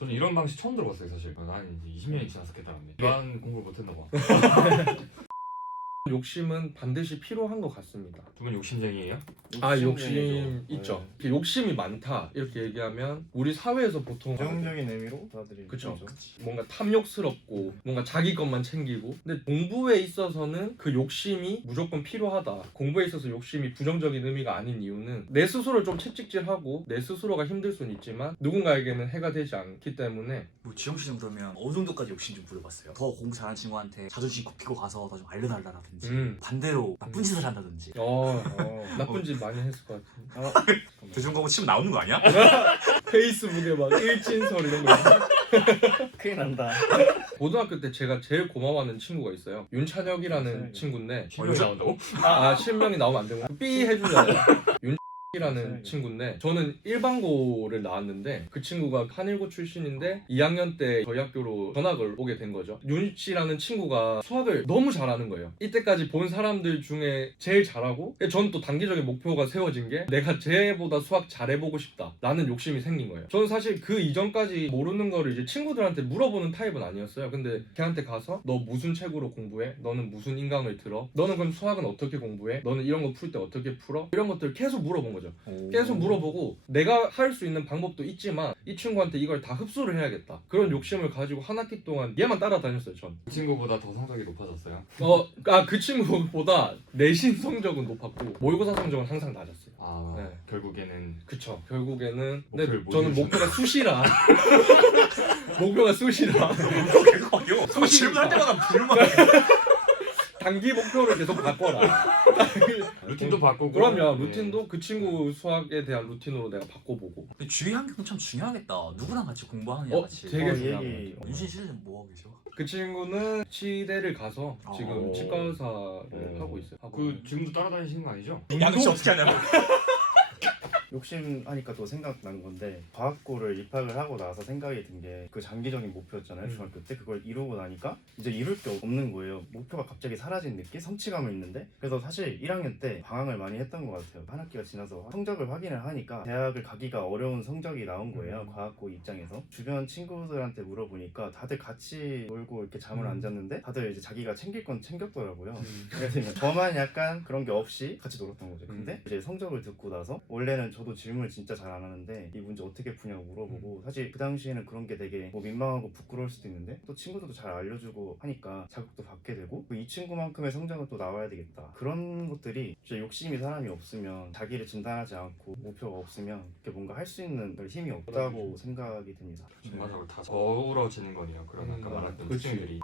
저는 이런 방식 처음 들어봤어요 사실. 난 이제 20년이 지나서 깨달았네. 이런 공부를 못했나 봐. 욕심은 반드시 필요한 것 같습니다. 두 분 욕심쟁이에요? 욕심 있죠. 욕심이 많다 이렇게 얘기하면 우리 사회에서 보통 부정적인 의미로 받아들이는 그쵸. 거죠. 뭔가 탐욕스럽고 뭔가 자기 것만 챙기고, 근데 공부에 있어서는 그 욕심이 무조건 필요하다. 공부에 있어서 욕심이 부정적인 의미가 아닌 이유는 내 스스로를 좀 채찍질하고 내 스스로가 힘들 수는 있지만 누군가에게는 해가 되지 않기 때문에. 뭐 지영 씨는 그러면 어느 정도까지 욕심 좀 부려봤어요? 더 공부 잘하는 친구한테 자존심 굽히고 가서 더 좀 알려달라든지 반대로 나쁜 짓을 한다든지. 나쁜 짓 많이 했을 것 같은데. 대중과고 치면 나오는 거 아니야? 페이스북에 막 일진설 이런 거 큰일 난다. 고등학교 때 제가 제일 고마워하는 친구가 있어요. 윤찬혁이라는 친구인데 실명이 나온다고? 실명이 나오면 안 되고 삐 해주잖아요. 이라는 맞아요. 친구인데 저는 일반고를 나왔는데 그 친구가 한일고 출신인데 2학년 때 저희 학교로 전학을 오게 된 거죠. 윤 씨라는 친구가 수학을 너무 잘하는 거예요. 이때까지 본 사람들 중에 제일 잘하고, 저는 또 단기적인 목표가 세워진 게 내가 쟤보다 수학 잘해보고 싶다 라는 욕심이 생긴 거예요. 저는 사실 그 이전까지 모르는 거를 이제 친구들한테 물어보는 타입은 아니었어요. 근데 걔한테 가서 너 무슨 책으로 공부해? 너는 무슨 인강을 들어? 너는 그럼 수학은 어떻게 공부해? 너는 이런 거 풀 때 어떻게 풀어? 이런 것들을 계속 물어본 거죠. 계속 물어보고 내가 할 수 있는 방법도 있지만 이 친구한테 이걸 다 흡수를 해야겠다, 그런 욕심을 가지고 한 학기 동안 얘만 따라다녔어요. 전 그 친구보다 더 성적이 높아졌어요? 그 친구보다 내신 성적은 높았고 모의고사 성적은 항상 낮았어요. 네. 결국에는 그쵸. 결국에는 근데 목표를 못 저는 이루셨네. 목표가 수시라 목표가 수시라 계속 아니요. 질문할 때마다 질문. 단기 목표를 계속 바꿔라. 루틴도 바꾸고. 그럼요. 네. 루틴도 그 친구 수학에 대한 루틴으로 내가 바꿔보고. 근데 주위 환경 참 중요하겠다. 누구랑 같이 공부하느냐 같이. 되게 얘기. 중요한 거죠. 윤신 씨는 뭐 하고 계셔? 그 친구는 치대를 가서 지금 치과 의사를 하고 있어요. 그 지금도 따라다니시는 거 아니죠? 양씨 어떻게 하냐고. 욕심하니까 또 생각난 건데, 과학고를 입학을 하고 나서 생각이 든 게 그 장기적인 목표였잖아요. 중학교 때 그걸 이루고 나니까 이제 이룰 게 없는 거예요. 목표가 갑자기 사라진 느낌? 성취감은 있는데. 그래서 사실 1학년 때 방황을 많이 했던 것 같아요. 한 학기가 지나서 성적을 확인을 하니까 대학을 가기가 어려운 성적이 나온 거예요. 과학고 입장에서. 주변 친구들한테 물어보니까 다들 같이 놀고 이렇게 잠을 안 잤는데 다들 이제 자기가 챙길 건 챙겼더라고요. 그래서 저만 약간 그런 게 없이 같이 놀았던 거죠. 근데 이제 성적을 듣고 나서 원래는 저도 질문을 진짜 잘 안 하는데 이 문제 어떻게 푸냐고 물어보고, 사실 그 당시에는 그런 게 되게 뭐 민망하고 부끄러울 수도 있는데 또 친구들도 잘 알려주고 하니까 자극도 받게 되고, 이 친구만큼의 성적은 또 나와야 되겠다. 그런 것들이 진짜 욕심이 사람이 없으면, 자기를 진단하지 않고 목표가 없으면 이렇게 뭔가 할 수 있는 힘이 없다고 생각이 듭니다. 전반적으로 다 어우러지는 거네요. 그런 아까 말했던 그치. 특징들이.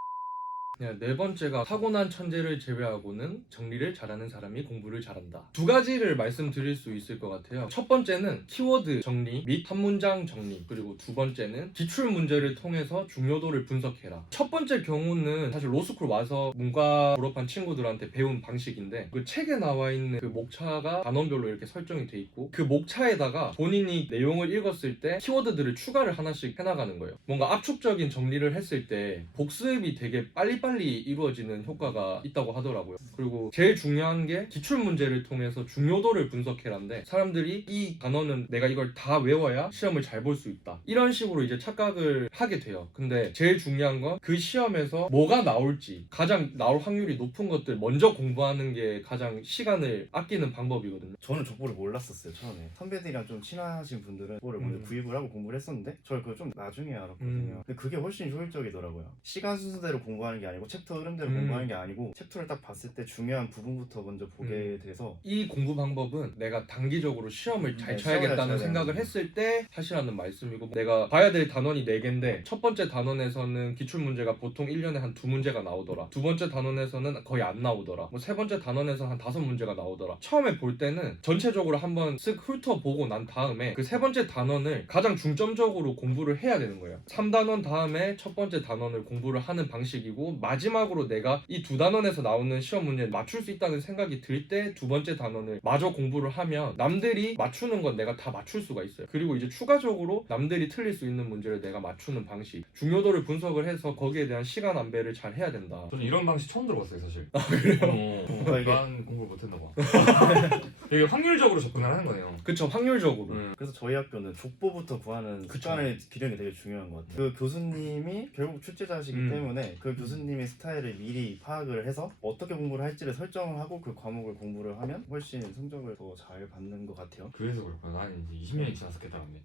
네 번째가 타고난 천재를 제외하고는 정리를 잘하는 사람이 공부를 잘한다. 두 가지를 말씀드릴 수 있을 것 같아요. 첫 번째는 키워드 정리 및 한 문장 정리, 그리고 두 번째는 기출 문제를 통해서 중요도를 분석해라. 첫 번째 경우는 사실 로스쿨 와서 문과 졸업한 친구들한테 배운 방식인데, 그 책에 나와 있는 그 목차가 단원별로 이렇게 설정이 돼 있고 그 목차에다가 본인이 내용을 읽었을 때 키워드들을 추가를 하나씩 해나가는 거예요. 뭔가 압축적인 정리를 했을 때 복습이 되게 빨리빨리 이루어지는 효과가 있다고 하더라고요. 그리고 제일 중요한 게 기출 문제를 통해서 중요도를 분석해라인데, 사람들이 이 단어는 내가 이걸 다 외워야 시험을 잘 볼 수 있다, 이런 식으로 이제 착각을 하게 돼요. 근데 제일 중요한 건 그 시험에서 뭐가 나올지, 가장 나올 확률이 높은 것들 먼저 공부하는 게 가장 시간을 아끼는 방법이거든요. 저는 족보를 몰랐었어요. 처음에 선배들이랑 좀 친하신 분들은 족보를 먼저 구입을 하고 공부를 했었는데 저는 그걸 좀 나중에 알았거든요. 근데 그게 훨씬 효율적이더라고요. 시간 순서대로 공부하는 게 아니고 챕터 흐름대로 공부하는 게 아니고 챕터를 딱 봤을 때 중요한 부분부터 먼저 보게 돼서, 이 공부 방법은 내가 단기적으로 시험을 잘 네, 쳐야겠다는 시험을 잘 생각을 쳐야 했을 때 하시라는 말씀이고, 내가 봐야 될 단원이 4개인데 첫 번째 단원에서는 기출문제가 보통 1년에 한 2문제가 나오더라, 두 번째 단원에서는 거의 안 나오더라, 뭐 세 번째 단원에서 한 5문제가 나오더라. 처음에 볼 때는 전체적으로 한번 쓱 훑어보고 난 다음에 그 세 번째 단원을 가장 중점적으로 공부를 해야 되는 거예요. 3단원 다음에 첫 번째 단원을 공부를 하는 방식이고, 마지막으로 내가 이 두 단원에서 나오는 시험 문제를 맞출 수 있다는 생각이 들 때 두 번째 단원을 마저 공부를 하면 남들이 맞추는 건 내가 다 맞출 수가 있어요. 그리고 이제 추가적으로 남들이 틀릴 수 있는 문제를 내가 맞추는 방식, 중요도를 분석을 해서 거기에 대한 시간 안배를 잘 해야 된다. 저는 이런 방식 처음 들어봤어요 사실. 그래요? 뭔가 이게 난 공부를 못했나 봐. 되게 확률적으로 접근을 하는 거네요. 그쵸, 확률적으로. 그래서 저희 학교는 족보부터 구하는 그쵸. 습관의 기령이 되게 중요한 것 같아요. 그 교수님이 결국 출제자시기 때문에 그 교수님의 스타일을 미리 파악을 해서 어떻게 공부를 할지를 설정을 하고 그 과목을 공부를 하면 훨씬 성적을 더 잘 받는 것 같아요. 그래서 그렇구나. 나는 이제 20년이 지나서 깨달았네.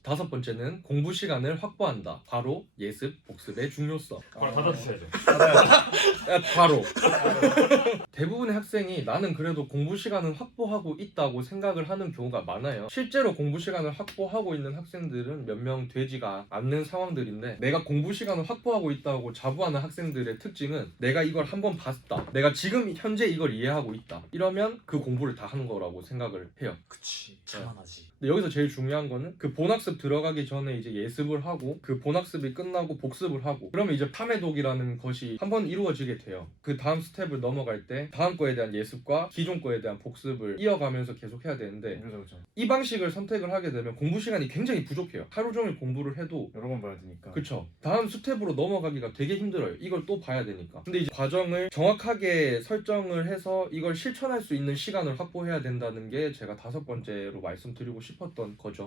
다섯 번째는 공부 시간을 확보한다. 바로 예습, 복습의 중요성. 바로 닫아주셔야죠. 바로 대부분의 학생이 나는 그래도 공부 시간은 확보하고 있다고 생각을 하는 경우가 많아요. 실제로 공부 시간을 확보하고 있는 학생들은 몇 명 되지가 않는 상황들인데, 내가 공부 시간을 확보하고 있다고 자부하는 학생들의 특징은 내가 이걸 한번 봤다, 내가 지금 현재 이걸 이해하고 있다, 이러면 그 공부를 다 한 거라고 생각을 해요. 그치, 자만하지. 근데 여기서 제일 중요한 거는 그 본학습 들어가기 전에 이제 예습을 하고, 그 본학습이 끝나고 복습을 하고, 그러면 이제 탐해독이라는 것이 한번 이루어지게 돼요. 그 다음 스텝을 넘어갈 때 다음 거에 대한 예습과 기존 거에 대한 복습을 이어가면서 계속 해야 되는데, 그렇죠. 이 방식을 선택을 하게 되면 공부 시간이 굉장히 부족해요. 하루 종일 공부를 해도 여러 번 봐야 되니까. 그쵸. 다음 스텝으로 넘어가기가 되게 힘들어요. 이걸 또 봐야 되니까. 근데 이제 과정을 정확하게 설정을 해서 이걸 실천할 수 있는 시간을 확보해야 된다는 게 제가 다섯 번째로 말씀드리고 싶었던 거죠.